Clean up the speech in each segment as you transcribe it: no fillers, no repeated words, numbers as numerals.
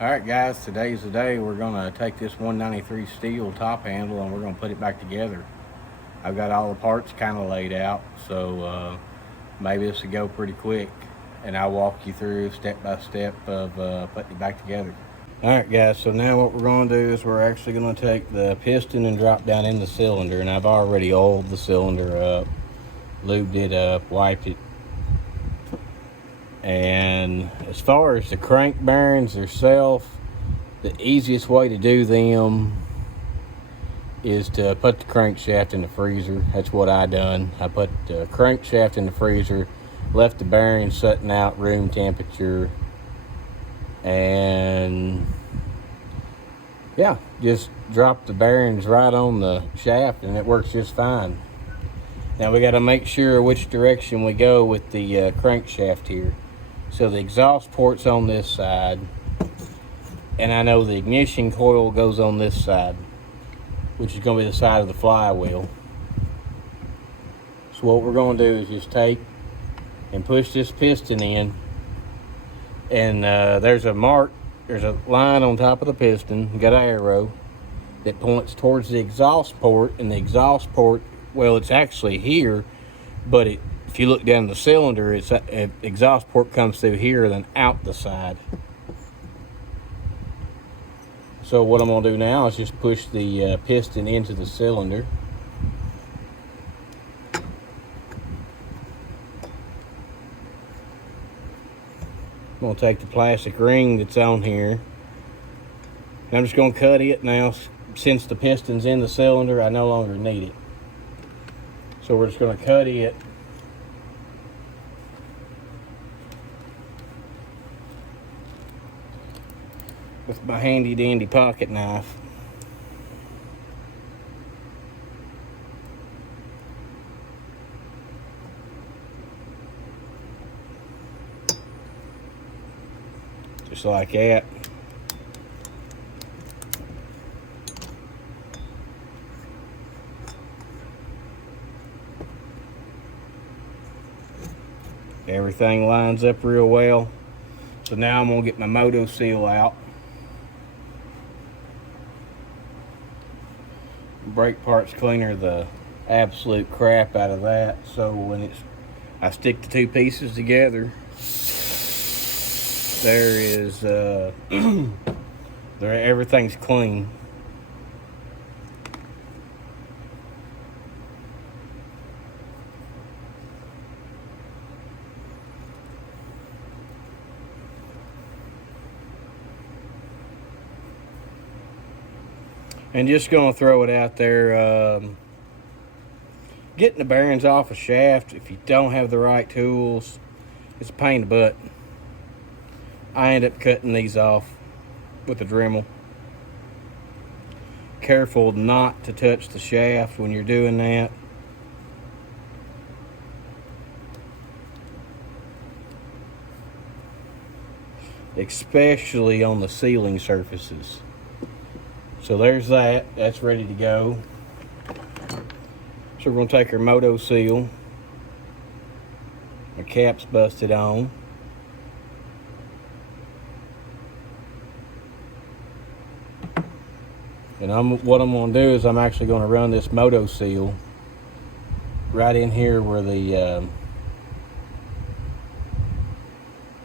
Alright guys, today's the day. We're going to take this 193 Stihl top handle and we're going to put it back together. I've got all the parts kind of laid out, so maybe this will go pretty quick, and I'll walk you through step by step of putting it back together. Alright guys, so now what we're going to do is we're actually going to take the piston and drop down in the cylinder, and I've already oiled the cylinder up, lubed it up, wiped it. And as far as the crank bearings themselves, the easiest way to do them is to put the crankshaft in the freezer. That's what I done. I put the crankshaft in the freezer, left the bearings sitting out room temperature, and yeah, just drop the bearings right on the shaft and it works just fine. Now we got to make sure which direction we go with the crankshaft here. So the exhaust port's on this side, and I know the ignition coil goes on this side, which is going to be the side of the flywheel. So what we're going to do is just take and push this piston in, and there's a line on top of the piston, got an arrow that points towards the exhaust port, and the exhaust port, well, it's actually here, but if you look down the cylinder, it's exhaust port comes through here, then out the side. So what I'm going to do now is just push the piston into the cylinder. I'm going to take the plastic ring that's on here, and I'm just going to cut it now. Since the piston's in the cylinder, I no longer need it. So we're just going to cut it. With my handy dandy pocket knife. Just like that. Everything lines up real well. So now I'm gonna get my moto seal out. Brake parts cleaner the absolute crap out of that, so when I stick the two pieces together, there is everything's clean. And just going to throw it out there, getting the bearings off a shaft, if you don't have the right tools, it's a pain in the butt. I end up cutting these off with a Dremel. Careful not to touch the shaft when you're doing that. Especially on the sealing surfaces. So there's that's ready to go. So we're going to take our moto seal. Our cap's busted on. And what I'm going to do is I'm actually going to run this moto seal right in here where the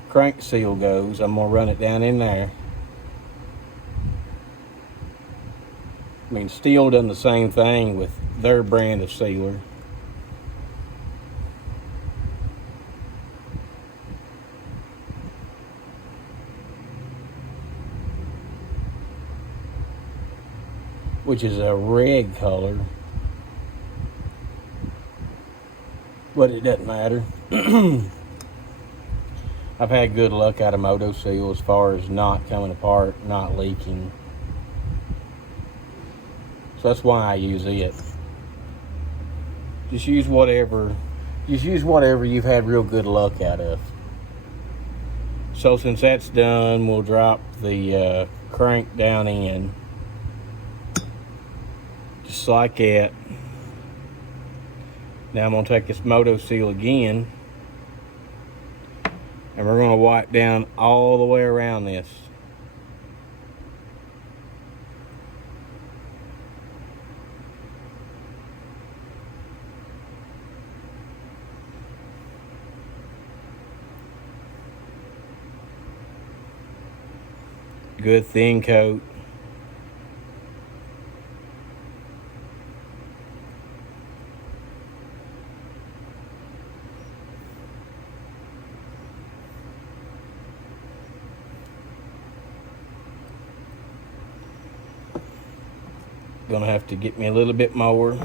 crank seal goes. I'm going to run it down in there. I mean, Stihl done the same thing with their brand of sealer. Which is a red color. But it doesn't matter. I've had good luck out of moto seal as far as not coming apart, not leaking. So that's why I use it. Just use whatever you've had real good luck out of. So since that's done, we'll drop the crank down in. Just like that. Now I'm going to take this moto seal again, and we're going to wipe down all the way around this. good thin coat. Gonna have to get me a little bit more.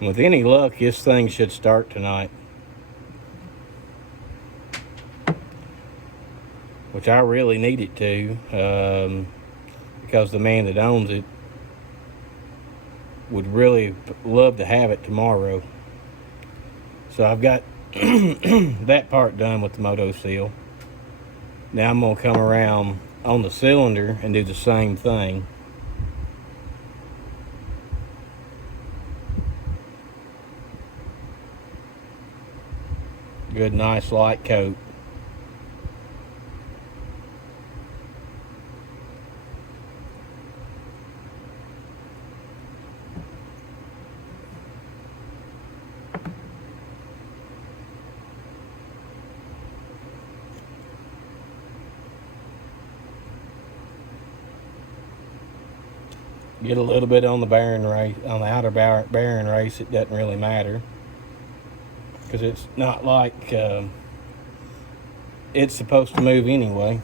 With any luck, this thing should start tonight. Which I really need it to, because the man that owns it would really love to have it tomorrow. So I've got that part done with the Moto Seal. Now I'm going to come around on the cylinder and do the same thing. Good, nice light coat. Get a little bit on the bearing race, on the outer bearing race. It doesn't really matter, because it's not like it's supposed to move anyway.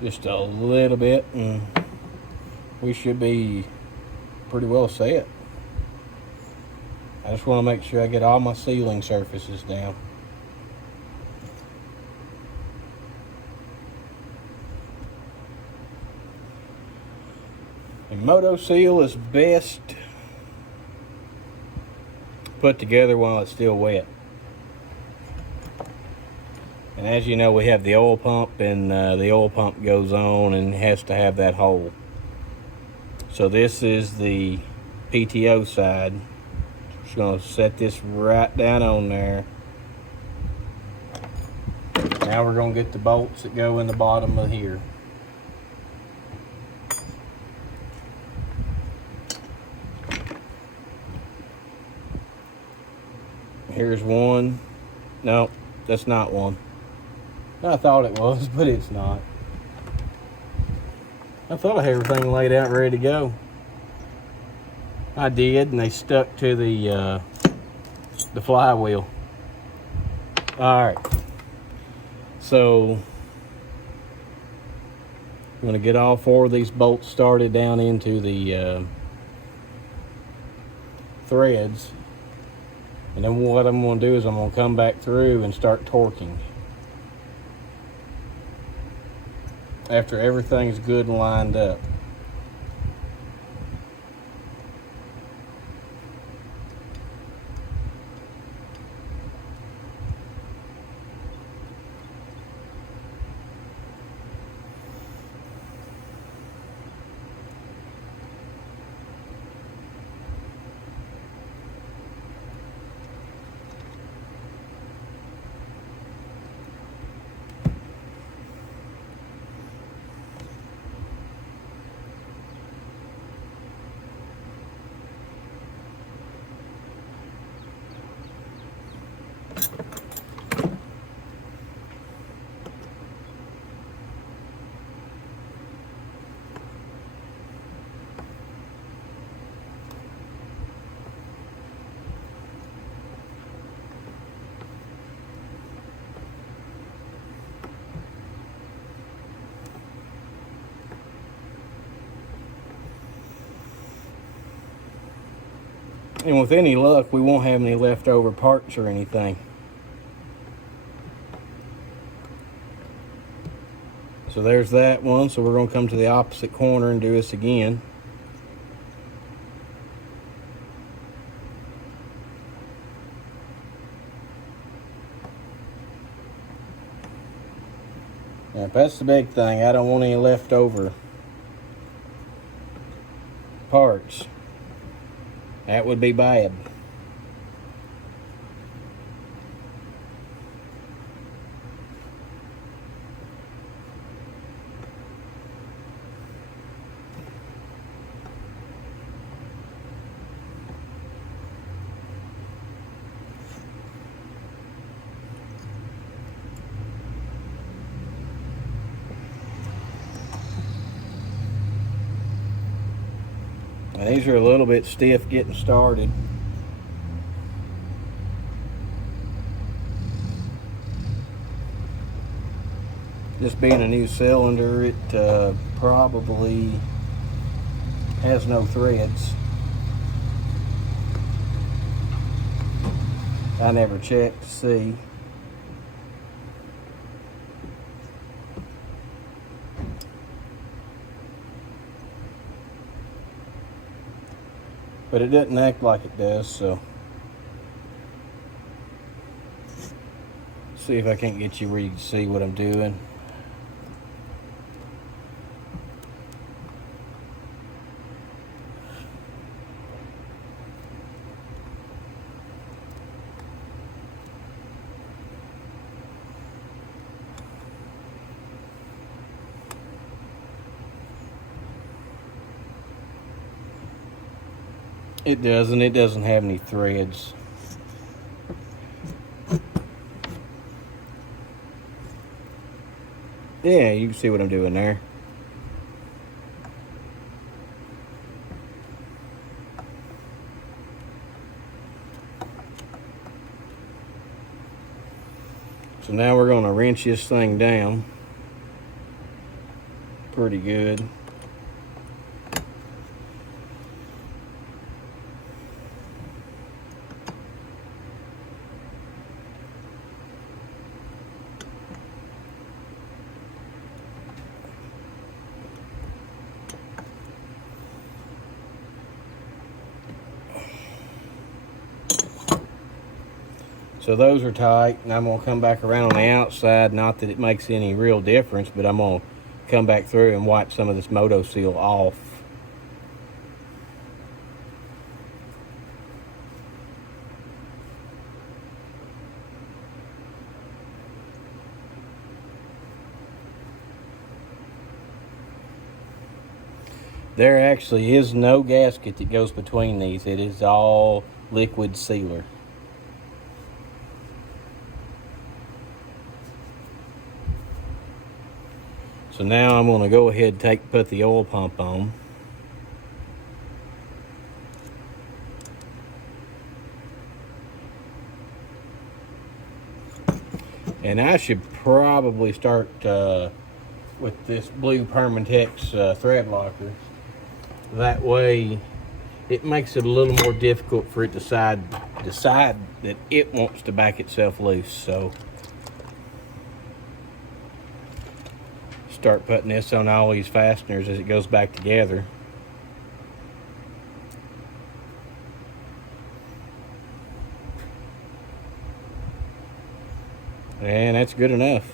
Just a little bit and we should be pretty well set. I just want to make sure I get all my sealing surfaces down. The Moto Seal is best put together while it's still wet. And as you know, we have the oil pump, and the oil pump goes on and has to have that hole. So this is the PTO side. Just gonna set this right down on there. Now we're gonna get the bolts that go in the bottom of here. Here's one. No, that's not one. I thought it was, but it's not. I thought I had everything laid out ready to go. I did, and they stuck to the flywheel. All right. So I'm going to get all four of these bolts started down into the threads. And then what I'm going to do is I'm going to come back through and start torquing. After everything's good and lined up. And with any luck, we won't have any leftover parts or anything. So there's that one. So we're going to come to the opposite corner and do this again. Now, that's the big thing. I don't want any leftover parts. That would be bad. Now, these are a little bit stiff getting started. This being a new cylinder, it probably has no threads. I never checked to see. But it doesn't act like it does, so see if I can't get you where you can see what I'm doing. It doesn't. It doesn't have any threads. Yeah, you can see what I'm doing there. So now we're going to wrench this thing down pretty good. So those are tight, and I'm going to come back around on the outside. Not that it makes any real difference, but I'm going to come back through and wipe some of this Moto Seal off. There actually is no gasket that goes between these. It is all liquid sealer. So now I'm going to go ahead and put the oil pump on. And I should probably start with this blue Permatex thread locker. That way it makes it a little more difficult for it to decide that it wants to back itself loose. So start putting this on all these fasteners as it goes back together. And that's good enough.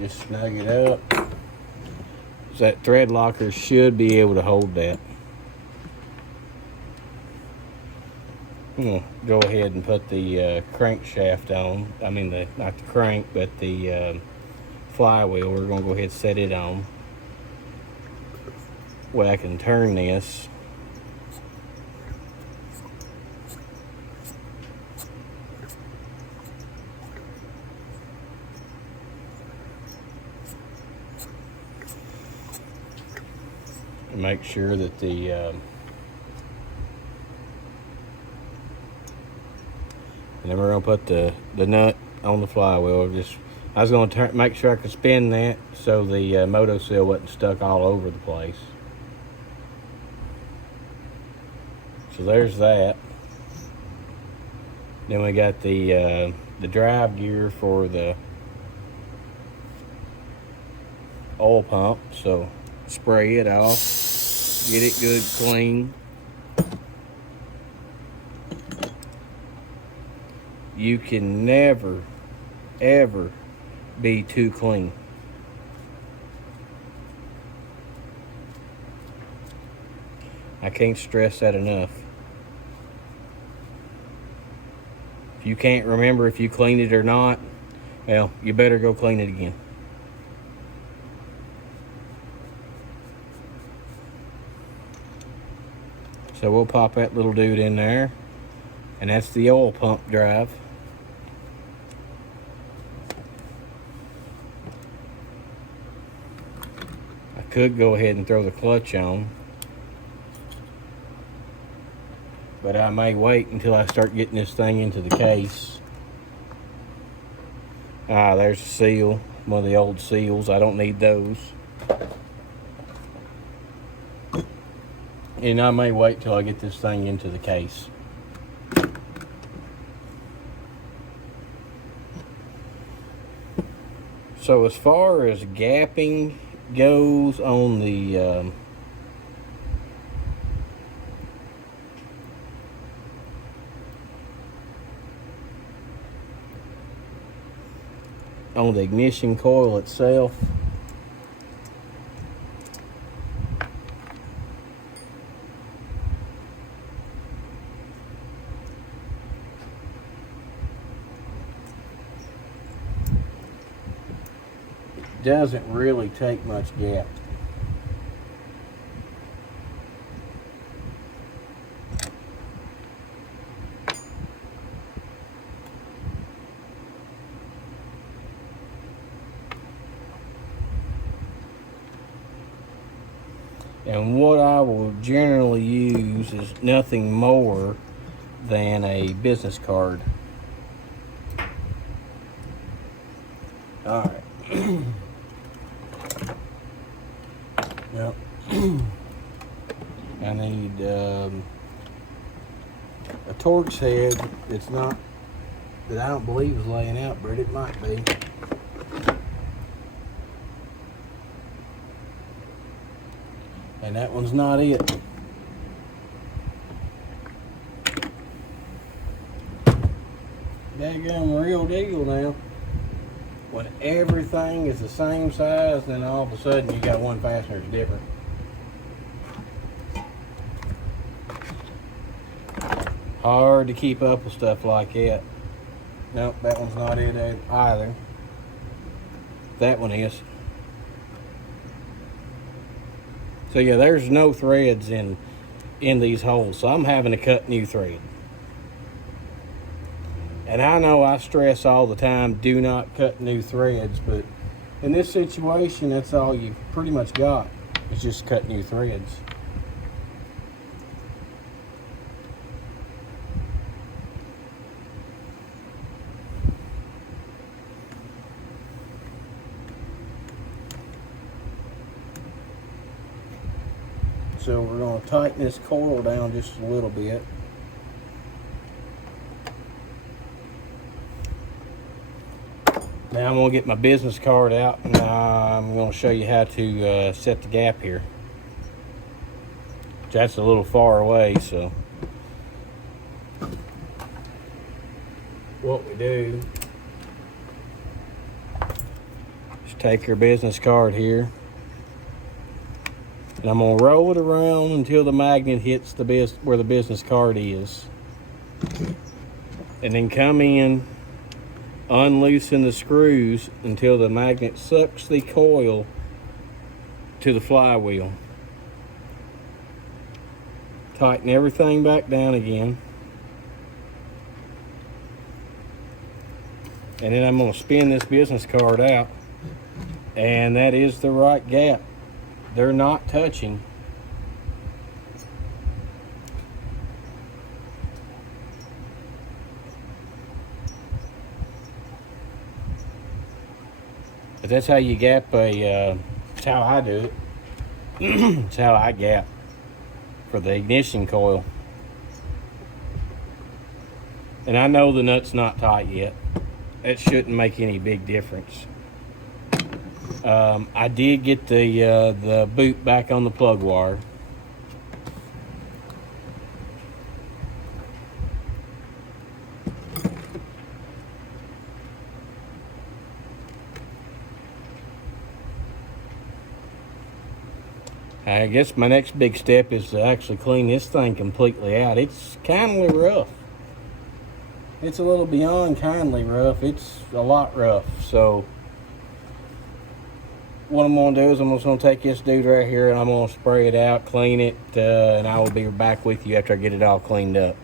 Just snug it up. So that thread locker should be able to hold that. I'm gonna go ahead and put the crankshaft on. I mean, not the crank, but the flywheel. We're going to go ahead and set it on. Well, I can turn this. And make sure that the and then we're going to put the nut on the flywheel. I was going to make sure I could spin that so the moto seal wasn't stuck all over the place. So there's that. Then we got the drive gear for the oil pump. So spray it off, get it good clean. You can never, ever be too clean. I can't stress that enough. If you can't remember if you cleaned it or not, well, you better go clean it again. So we'll pop that little dude in there, and that's the oil pump drive. I could go ahead and throw the clutch on, but I may wait until I start getting this thing into the case. There's the seal, one of the old seals. I don't need those. And I may wait till I get this thing into the case. So as far as gapping goes on the ignition coil itself, it doesn't really take much gap. And what I will generally use is nothing more than a business card. All right. Yep. I need a Torx head. It's not, that I don't believe is laying out, but it might be. And that one's not it. Daggone real deal now. When everything is the same size, then all of a sudden you got one fastener that's different. Hard to keep up with stuff like that. Nope, that one's not it either. That one is. So yeah, there's no threads in these holes, so I'm having to cut new thread. And I know I stress all the time, do not cut new threads, but in this situation, that's all you pretty much got, is just cut new threads. So we're going to tighten this coil down just a little bit. Now I'm going to get my business card out, and I'm going to show you how to set the gap here. That's a little far away, so what we do is take your business card here, and I'm going to roll it around until the magnet hits where the business card is. and then come in, unloosen the screws until the magnet sucks the coil to the flywheel. Tighten everything back down again. And then I'm going to spin this business card out, and that is the right gap. They're not touching. But that's how you gap that's how I do it. That's how I gap for the ignition coil. And I know the nut's not tight yet. It shouldn't make any big difference. I did get the boot back on the plug wire. I guess my next big step is to actually clean this thing completely out. It's kindly rough. It's a little beyond kindly rough. It's a lot rough. So what I'm going to do is I'm just going to take this dude right here and I'm going to spray it out, clean it, and I will be back with you after I get it all cleaned up.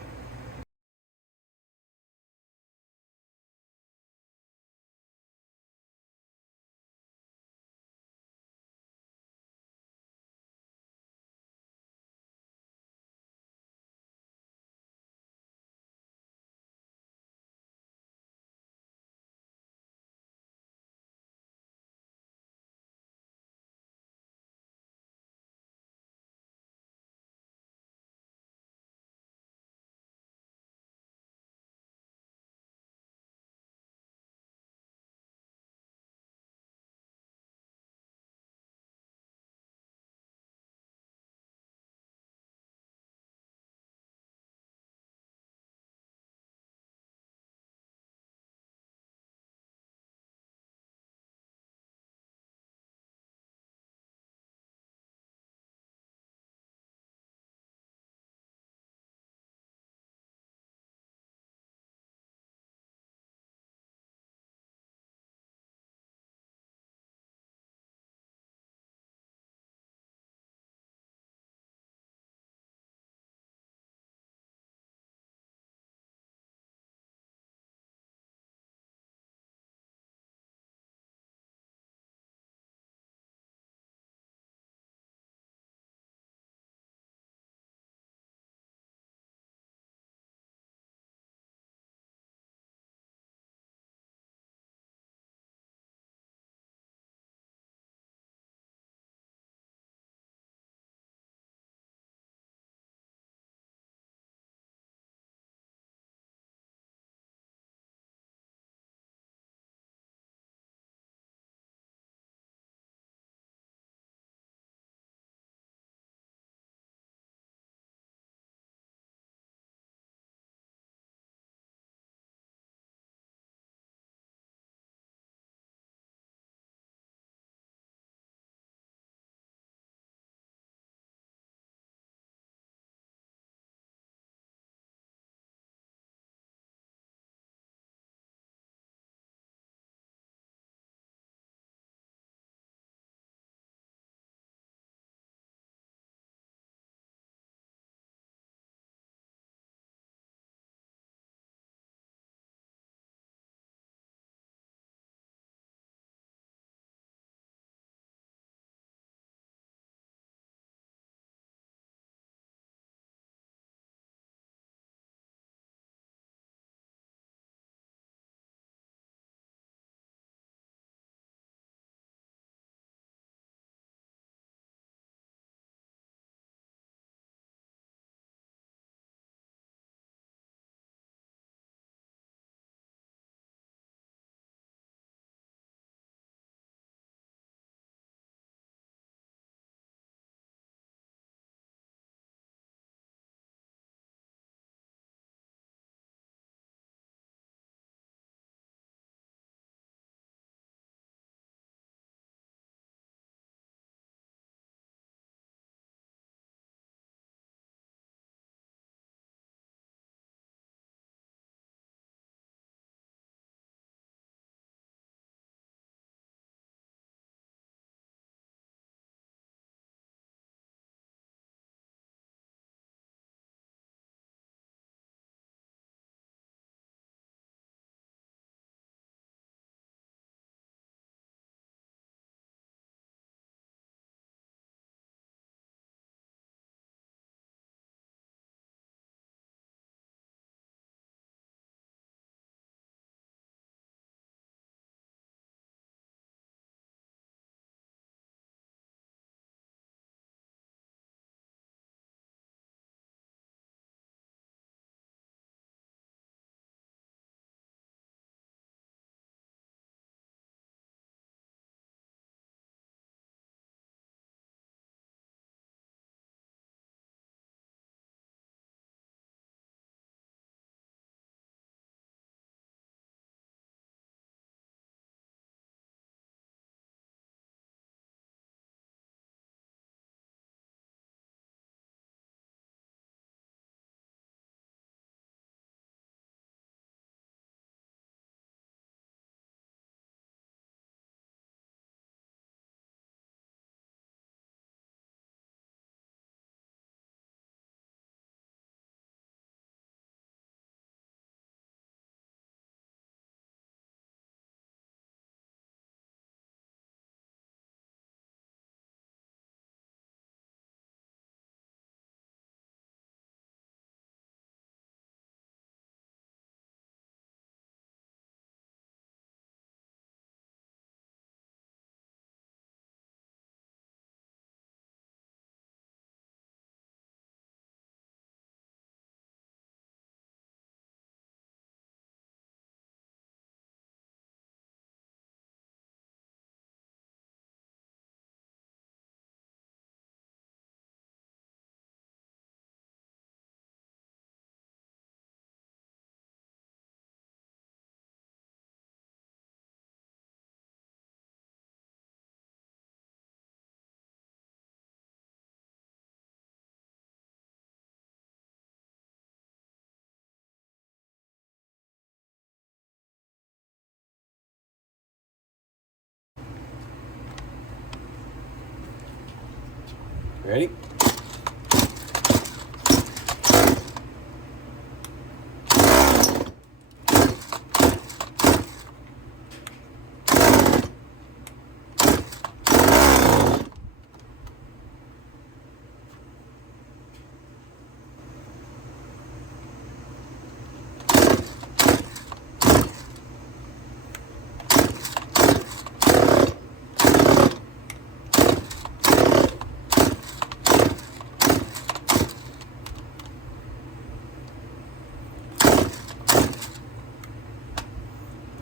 Ready?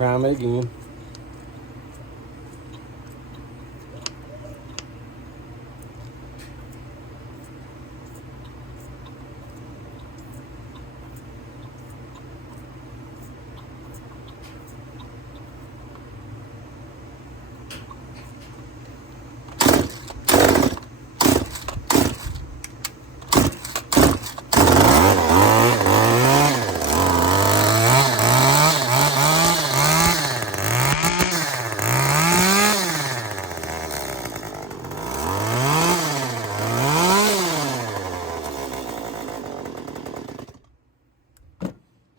Prime it again.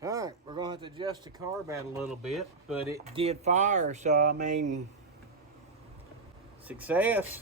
Alright, we're going to have to adjust the carb out a little bit, but it did fire, so I mean, success.